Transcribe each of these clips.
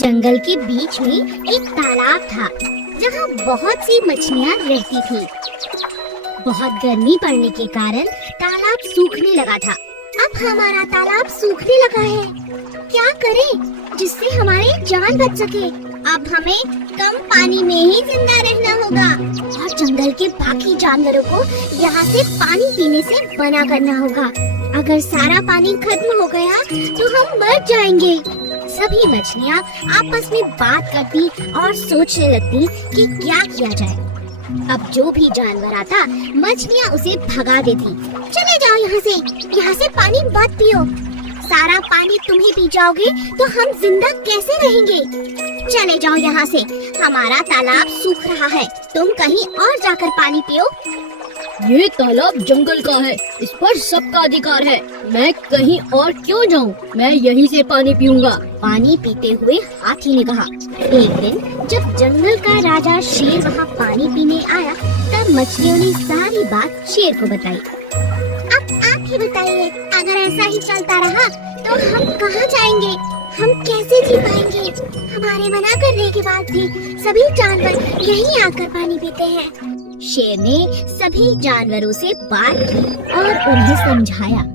जंगल के बीच में एक तालाब था जहाँ बहुत सी मछलियाँ रहती थी। बहुत गर्मी पड़ने के कारण तालाब सूखने लगा था। अब हमारा तालाब सूखने लगा है, क्या करें जिससे हमारी जान बच सके। अब हमें कम पानी में ही जिंदा रहना होगा और जंगल के बाकी जानवरों को यहाँ से पानी पीने से मना करना होगा। अगर सारा पानी खत्म हो गया तो हम मर जाएंगे। सभी मछलियाँ आपस में बात करती और सोचने लगती कि क्या किया जाए। अब जो भी जानवर आता मछलियाँ उसे भगा देती। चले जाओ यहाँ से पानी मत पियो। सारा पानी तुम ही पी जाओगे तो हम जिंदा कैसे रहेंगे। चले जाओ यहाँ से, हमारा तालाब सूख रहा है, तुम कहीं और जाकर पानी पियो। ये तालाब जंगल का है, इस पर सबका अधिकार है। मैं कहीं और क्यों जाऊँ, मैं यहीं से पानी पीऊंगा। पानी पीते हुए हाथी ने कहा। एक दिन जब जंगल का राजा शेर वहाँ पानी पीने आया तब मछलियों ने सारी बात शेर को बताई। अब आप ही बताइए, अगर ऐसा ही चलता रहा तो हम कहाँ जाएंगे, हम कैसे जी पाएंगे। हमारे मना करने के बाद भी सभी जानवर यहीं आकर पानी पीते हैं। शेर ने सभी जानवरों से बात की और उन्हें समझाया।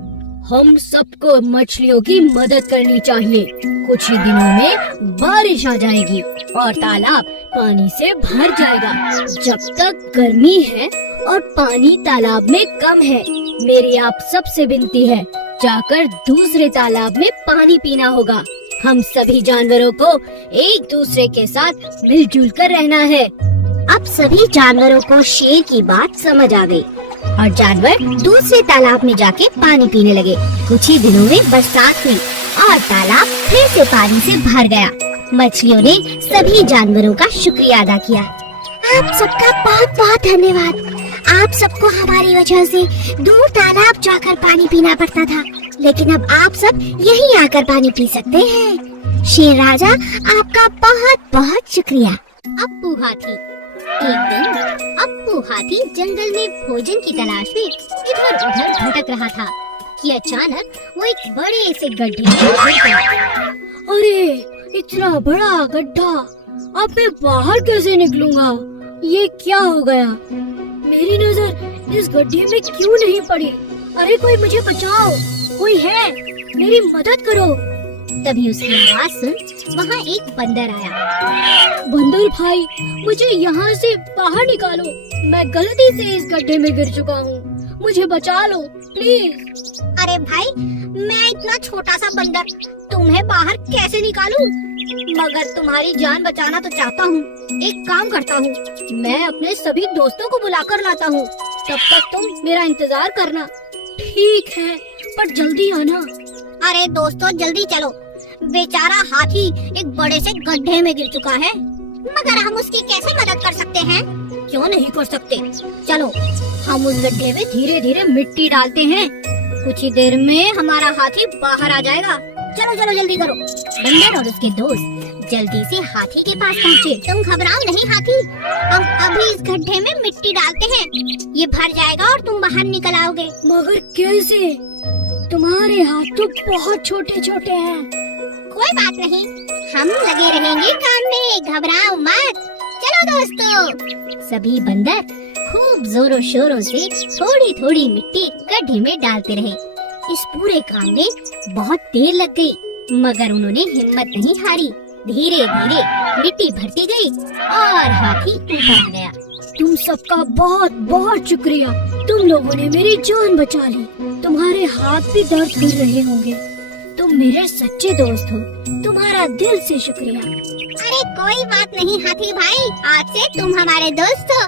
हम सबको मछलियों की मदद करनी चाहिए। कुछ ही दिनों में बारिश आ जाएगी और तालाब पानी से भर जाएगा। जब तक गर्मी है और पानी तालाब में कम है, मेरी आप सबसे विनती है, जाकर दूसरे तालाब में पानी पीना होगा। हम सभी जानवरों को एक दूसरे के साथ मिलजुल कर रहना है। अब सभी जानवरों को शेर की बात समझ आ गई और जानवर दूसरे तालाब में जाके पानी पीने लगे। कुछ ही दिनों में बरसात हुई और तालाब फिर से पानी से भर गया। मछलियों ने सभी जानवरों का शुक्रिया अदा किया। आप सबका बहुत बहुत धन्यवाद। आप सबको हमारी वजह से दूर तालाब जाकर पानी पीना पड़ता था, लेकिन अब आप सब यहीं आकर पानी पी सकते हैं। शेर राजा आपका बहुत बहुत शुक्रिया। अप्पू हाथी। एक दिन अप्पू हाथी जंगल में भोजन की तलाश में इधर उधर भटक रहा था कि अचानक वो एक बड़े से गड्ढे में गिर गया। अरे इतना बड़ा गड्ढा, अब मैं बाहर कैसे निकलूंगा। ये क्या हो गया, मेरी नजर इस गड्ढे में क्यों नहीं पड़ी। अरे कोई मुझे बचाओ, कोई है, मेरी मदद करो। तभी उसकी आवाज सुन वहाँ एक बंदर आया। बंदर भाई, मुझे यहाँ से बाहर निकालो, मैं गलती से इस गड्ढे में गिर चुका हूँ, मुझे बचा लो प्लीज। अरे भाई, मैं इतना छोटा सा बंदर तुम्हें बाहर कैसे निकालूं? मगर तुम्हारी जान बचाना तो चाहता हूँ। एक काम करता हूँ, मैं अपने सभी दोस्तों को बुलाकर लाता हूँ, तब तक तुम मेरा इंतजार करना। ठीक है, पर जल्दी आना। अरे दोस्तों जल्दी चलो, बेचारा हाथी एक बड़े से गड्ढे में गिर चुका है, मगर हम उसकी कैसे मदद कर सकते हैं? क्यों नहीं कर सकते, चलो हम उस गड्ढे में धीरे धीरे मिट्टी डालते हैं, कुछ ही देर में हमारा हाथी बाहर आ जाएगा। चलो चलो जल्दी करो। बंदर और उसके दोस्त जल्दी से हाथी के पास पहुँचे। तुम घबराओ नहीं हाथी, हम अभी इस गड्ढे में मिट्टी डालते हैं, ये भर जाएगा और तुम बाहर निकल आओगे। मगर कैसे, तुम्हारे हाथ तो बहुत छोटे छोटे हैं। कोई बात नहीं, हम लगे रहेंगे काम में, घबराओ मत। चलो दोस्तों। सभी बंदर खूब जोरों शोरों से थोड़ी थोड़ी मिट्टी गड्ढे में डालते रहे। इस पूरे काम में बहुत देर लग गई, मगर उन्होंने हिम्मत नहीं हारी। धीरे धीरे मिट्टी भरती गई और हाथी ऊपर आ गया। तुम सबका बहुत बहुत शुक्रिया, तुम लोगों ने मेरी जान बचा ली। तुम्हारे हाथ भी दर्द कर रहे होंगे, तुम मेरे सच्चे दोस्त हो, तुम्हारा दिल से शुक्रिया। अरे कोई बात नहीं हाथी भाई, आज से तुम हमारे दोस्त हो।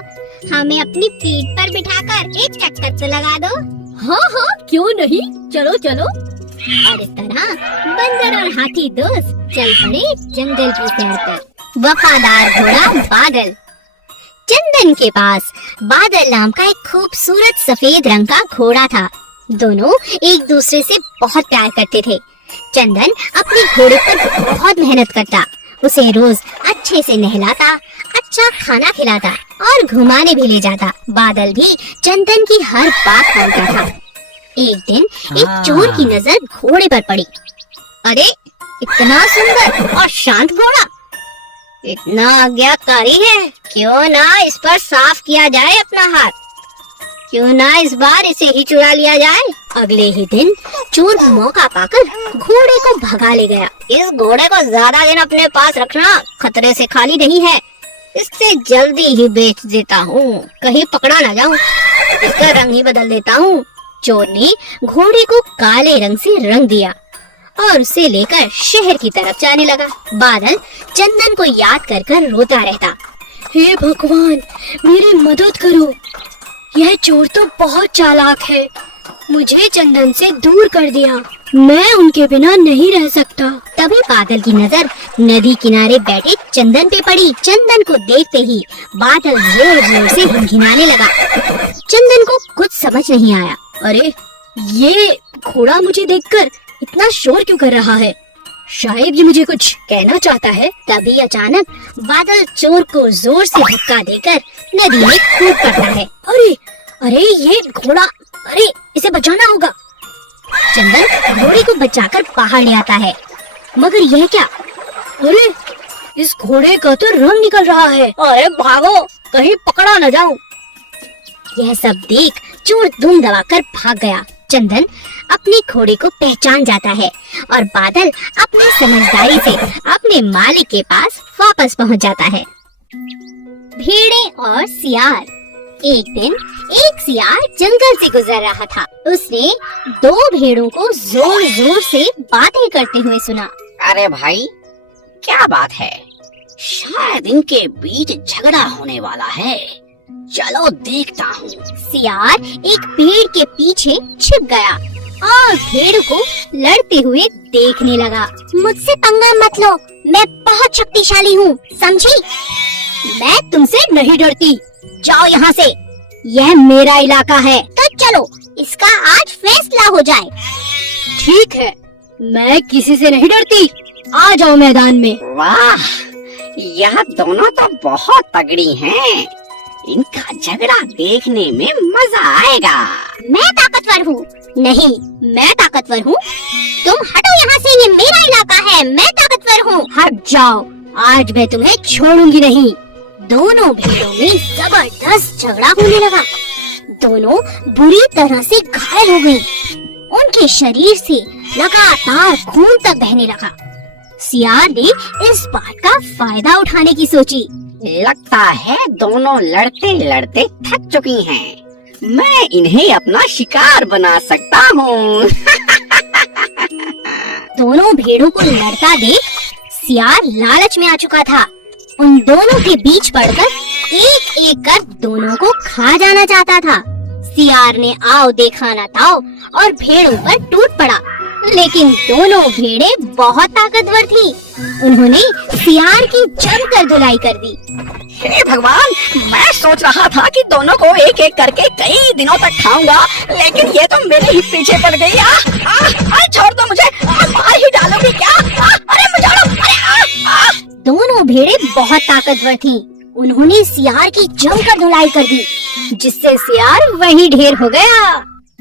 हमें अपनी पीठ पर बिठाकर एक चक्कर तो लगा दो। हाँ हाँ क्यों नहीं, चलो चलो। और इस तरह बंदर और हाथी दोस्त चल पड़े जंगल की सैर पर। वफादार घोड़ा बादल। चंदन के पास बादल नाम का एक खूबसूरत सफेद रंग का घोड़ा था। दोनों एक दूसरे से बहुत प्यार करते थे। चंदन अपने घोड़े पर बहुत मेहनत करता, उसे रोज अच्छे से नहलाता, अच्छा खाना खिलाता और घुमाने भी ले जाता। बादल भी चंदन की हर बात मानता था। एक दिन एक चोर की नजर घोड़े पर पड़ी। अरे इतना सुंदर और शांत घोड़ा इतना आज्ञाकारी है, क्यों ना इस पर साफ किया जाए अपना हाथ, क्यों ना इस बार इसे ही चुरा लिया जाए। अगले ही दिन चोर मौका पाकर घोड़े को भगा ले गया। इस घोड़े को ज्यादा दिन अपने पास रखना खतरे से खाली नहीं है, इससे जल्दी ही बेच देता हूँ, कहीं पकड़ा ना जाऊँ, इसका रंग ही बदल देता हूँ। चोर ने घोड़े को काले रंग से रंग दिया और उसे लेकर शहर की तरफ जाने लगा। बादल चंदन को याद कर कर रोता रहता। हे भगवान, मेरी मदद करो, यह चोर तो बहुत चालाक है, मुझे चंदन से दूर कर दिया, मैं उनके बिना नहीं रह सकता। तभी बादल की नजर नदी किनारे बैठे चंदन पे पड़ी। चंदन को देखते ही बादल जोर जोर से हिनहिनाने लगा। चंदन को कुछ समझ नहीं आया। अरे, ये घोड़ा मुझे देखकर इतना शोर क्यों कर रहा है? शायद ये मुझे कुछ कहना चाहता है। तभी अचानक बादल चोर को जोर से धक्का देकर नदी में कूद पड़ता है। अरे अरे, ये घोड़ा, अरे इसे बचाना होगा। चंदन घोड़े को बचाकर बाहर ले आता है, मगर यह क्या? अरे, इस घोड़े का तो रंग निकल रहा है। अरे भागो, कहीं पकड़ा न जाऊं। यह सब देख चोर दुम दबाकर भाग गया। चंदन अपने घोड़े को पहचान जाता है और बादल अपनी समझदारी से अपने मालिक के पास वापस पहुंच जाता है। भेड़ें और सियार। एक दिन एक सियार जंगल से गुजर रहा था। उसने दो भेड़ों को जोर जोर से बातें करते हुए सुना। अरे भाई, क्या बात है? शायद इनके बीच झगड़ा होने वाला है, चलो देखता हूँ। सियार एक पेड़ के पीछे छिप गया और भेड़ को लड़ते हुए देखने लगा। मुझसे पंगा मत लो, मैं बहुत शक्तिशाली हूँ, समझी? मैं तुमसे नहीं डरती, जाओ यहाँ से, यह मेरा इलाका है। तो चलो इसका आज फैसला हो जाए। ठीक है, मैं किसी से नहीं डरती, आ जाओ मैदान में। वाह, यह दोनों तो बहुत तगड़ी हैं। इनका झगड़ा देखने में मजा आएगा। मैं ताकतवर हूँ। नहीं, मैं ताकतवर हूँ। तुम हटो यहाँ से, ये मेरा इलाका है, मैं ताकतवर हूँ। हट जाओ, आज मैं तुम्हें छोड़ूंगी नहीं। दोनों भेड़ों में जबरदस्त झगड़ा होने लगा। दोनों बुरी तरह से घायल हो गई। उनके शरीर से लगातार खून तक बहने लगा। सियार ने इस बात का फायदा उठाने की सोची। लगता है दोनों लड़ते लड़ते थक चुकी हैं। मैं इन्हें अपना शिकार बना सकता हूँ। दोनों भेड़ों को लड़ता देख सियार लालच में आ चुका था। उन दोनों के बीच पड़कर एक एक कर दोनों को खा जाना चाहता था। सियार ने आओ देखा न ताओ और भेड़ों पर टूट पड़ा, लेकिन दोनों भेड़ें बहुत ताकतवर थीं। उन्होंने सियार की जमकर धुलाई कर दी। हे भगवान, मैं सोच रहा था कि दोनों को एक एक करके कई दिनों तक खाऊंगा, लेकिन ये तो मेरे ही पीछे पड़ गई। छोड़ दो मुझे, मार ही डालोगी क्या? अरे मुझे छोड़ो, अरे दोनों भेड़ें बहुत ताकतवर थीं। उन्होंने सियार की जमकर धुलाई कर दी, जिससे सियार वहीं ढेर हो गया।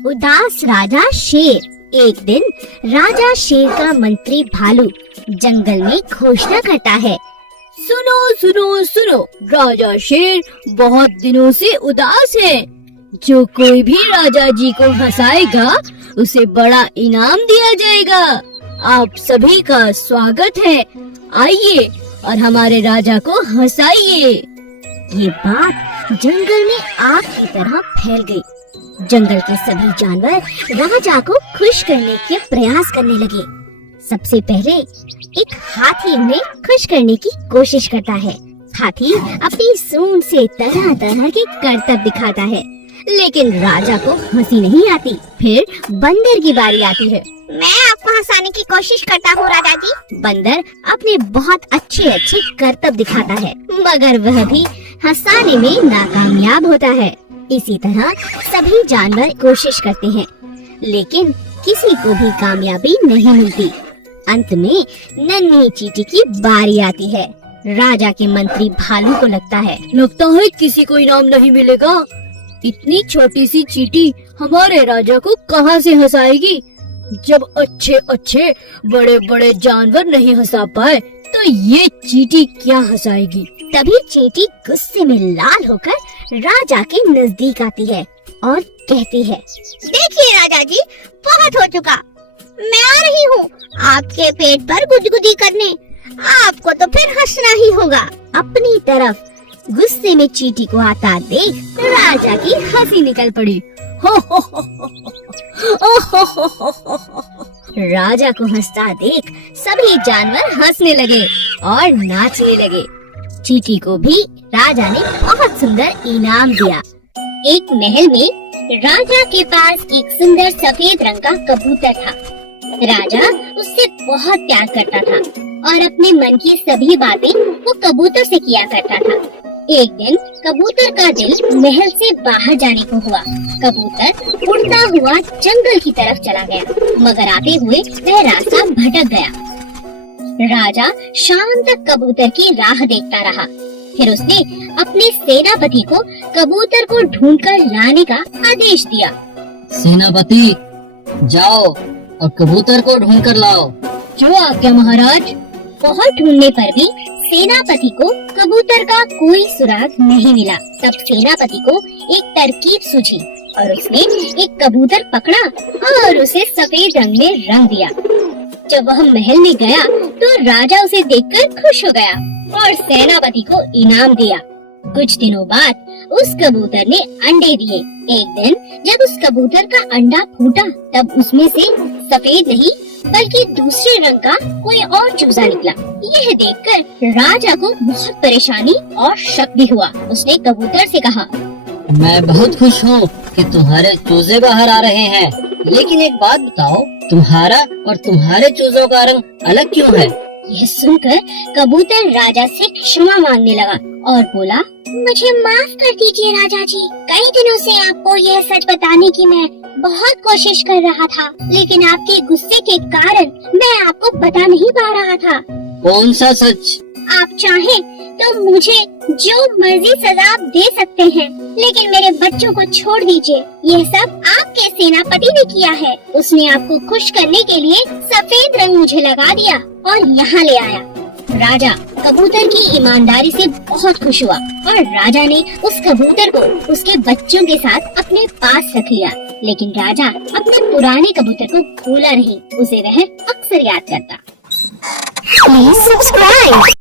उदास राजा शेर। एक दिन राजा शेर का मंत्री भालू जंगल में घोषणा करता है। सुनो सुनो सुनो, राजा शेर बहुत दिनों से उदास है। जो कोई भी राजा जी को हंसाएगा उसे बड़ा इनाम दिया जाएगा। आप सभी का स्वागत है, आइए और हमारे राजा को हंसाइए। ये बात जंगल में आग की तरह फैल गई। जंगल के सभी जानवर राजा को खुश करने के प्रयास करने लगे। सबसे पहले एक हाथी उन्हें खुश करने की कोशिश करता है। हाथी अपनी सूंड से तरह तरह के करतब दिखाता है, लेकिन राजा को हंसी नहीं आती। फिर बंदर की बारी आती है। मैं आपको हंसाने की कोशिश करता हूँ राजा जी। बंदर अपने बहुत अच्छे अच्छे करतब दिखाता है, मगर वह भी हंसाने में नाकामयाब होता है। इसी तरह सभी जानवर कोशिश करते हैं, लेकिन किसी को भी कामयाबी नहीं मिलती। अंत में नन्ही चींटी की बारी आती है। राजा के मंत्री भालू को लगता है किसी को इनाम नहीं मिलेगा। इतनी छोटी सी चींटी हमारे राजा को कहां से हंसाएगी? जब अच्छे अच्छे बड़े बड़े जानवर नहीं हंसा पाए तो ये चींटी क्या हंसाएगी। तभी चींटी गुस्से में लाल होकर राजा के नजदीक आती है और कहती है, देखिए राजा जी, बहुत हो चुका, मैं आ रही हूँ आपके पेट पर गुदगुदी करने, आपको तो फिर हंसना ही होगा। अपनी तरफ गुस्से में चींटी को आता देख राजा की हंसी निकल पड़ी। राजा को हंसता देख सभी जानवर हंसने लगे और नाचने लगे। चींटी को भी राजा ने बहुत सुंदर इनाम दिया। एक महल में राजा के पास एक सुंदर सफेद रंग का कबूतर था। राजा उससे बहुत प्यार करता था और अपने मन की सभी बातें वो कबूतर से किया करता था। एक दिन कबूतर का दिल महल से बाहर जाने को हुआ। कबूतर उड़ता हुआ जंगल की तरफ चला गया, मगर आते हुए वह रास्ता भटक गया। राजा शाम तक कबूतर की राह देखता रहा। फिर उसने अपने सेनापति को कबूतर को ढूंढकर लाने का आदेश दिया। सेनापति, जाओ और कबूतर को ढूंढ कर लाओ। जो आज्ञा महाराज। बहुत ढूंढने पर भी सेनापति को कबूतर का कोई सुराग नहीं मिला। तब सेनापति को एक तरकीब सूझी और उसने एक कबूतर पकड़ा और उसे सफेद रंग में रंग दिया। जब वह महल में गया तो राजा उसे देखकर खुश हो गया और सेनापति को इनाम दिया। कुछ दिनों बाद उस कबूतर ने अंडे दिए। एक दिन जब उस कबूतर का अंडा फूटा तब उसमें से सफेद नहीं बल्कि दूसरे रंग का कोई और चूजा निकला। यह देखकर राजा को बहुत परेशानी और शक भी हुआ। उसने कबूतर से कहा, मैं बहुत खुश हूँ कि तुम्हारे चूजे बाहर आ रहे हैं, लेकिन एक बात बताओ, तुम्हारा और तुम्हारे चूजों का रंग अलग क्यों है? यह सुनकर कबूतर राजा से क्षमा मांगने लगा और बोला, मुझे माफ कर दीजिए राजा जी, कई दिनों से आपको यह सच बताने की मैं बहुत कोशिश कर रहा था, लेकिन आपके गुस्से के कारण मैं आपको बता नहीं पा रहा था। कौन सा सच? आप चाहें तो मुझे जो मर्जी सजा आप दे सकते हैं, लेकिन मेरे बच्चों को छोड़ दीजिए। यह सब आपके सेनापति ने किया है। उसने आपको खुश करने के लिए सफेद रंग मुझे लगा दिया और यहाँ ले आया। राजा कबूतर की ईमानदारी से बहुत खुश हुआ और राजा ने उस कबूतर को उसके बच्चों के साथ अपने पास रख लिया। लेकिन राजा अपने पुराने कबूतर को भूला नहीं, उसे वह अक्सर याद करता। Please subscribe.